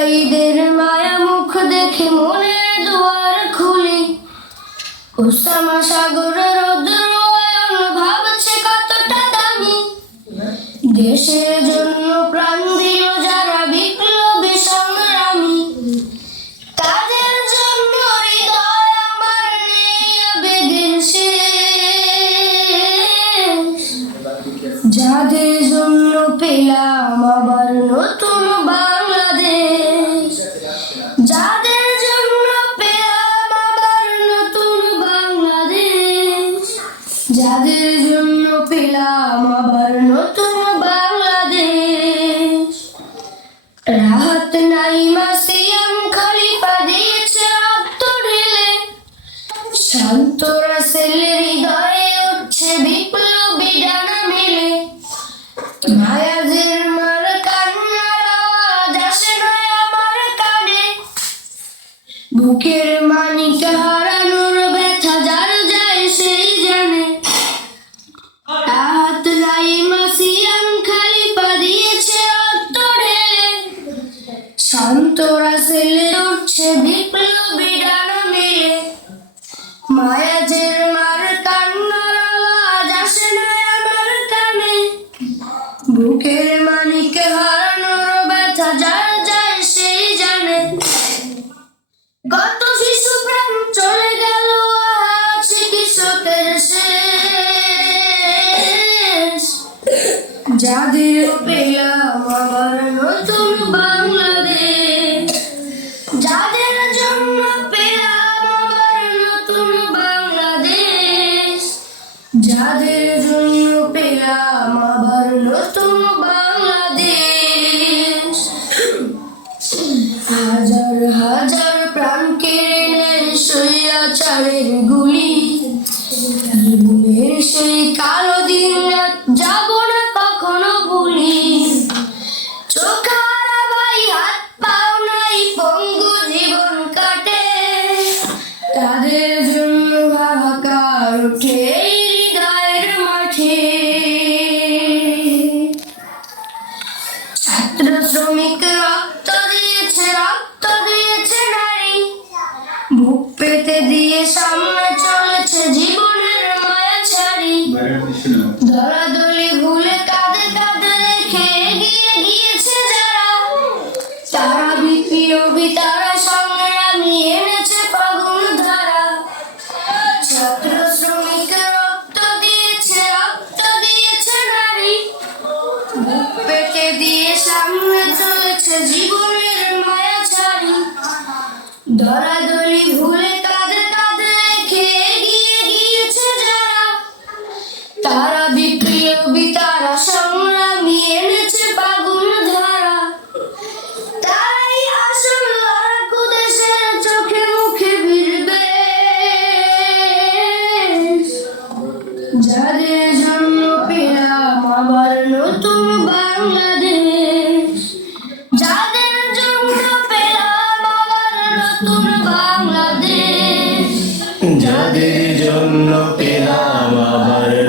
ভাইদের মায়া মুখ দেখে মনে দুয়ার খুলি। ওসামা সাগর রৌদ্র ভাবছে কতটা দামি। দেশের জন্য প্রাণ দিল যারা বিপ্লবী সংগ্রামী। তাদের জন্য হৃদয় আমার নেই আবেগের যাদের জন্য পেলাম যাদের জন্য পেলাম আবার নতুন বাংলাদেশ। রাহাত নাইমা খালি পা দিয়েছে শান্ত রাসেলের শান্ত রাসেলে উঠছে বিপ্লবী ডানা মেলে। মায়াজের মার কান্নার আওয়াজ আসে না আমার কানে। বুকের মানিক হারানোর ব্যথা যার যায় সেই জানে। কত শিশু প্রাণ চলে গেল আছে কৃষকের শেষ। যাদের পেলাম আবার বাংলাদেশ। হাজার হাজার প্রাণ কেড়ে নেয় সৈয়াচারের গুলি সেই কালো দিন যাব শ্রমিক রক্ত দিয়েছে রক্ত দিয়েছে নারী। বুক পেতে দিয়ে সামনে চলেছে জীবনের মায়া ছাড়ি দলাদলি জীবনের মায়া ছাড়ি। দরাদরি ভুলে কাঁদে কাঁদে খেয়ে গিয়ে গিয়েছে যারা। তারা বিপ্রিয় বিতারা সংগ্রামী এনেছে পাগুন ধারা। তাই আসল লড়াকু দেশের চোখে মুখে ভিড়বে। যাদের নাম আমার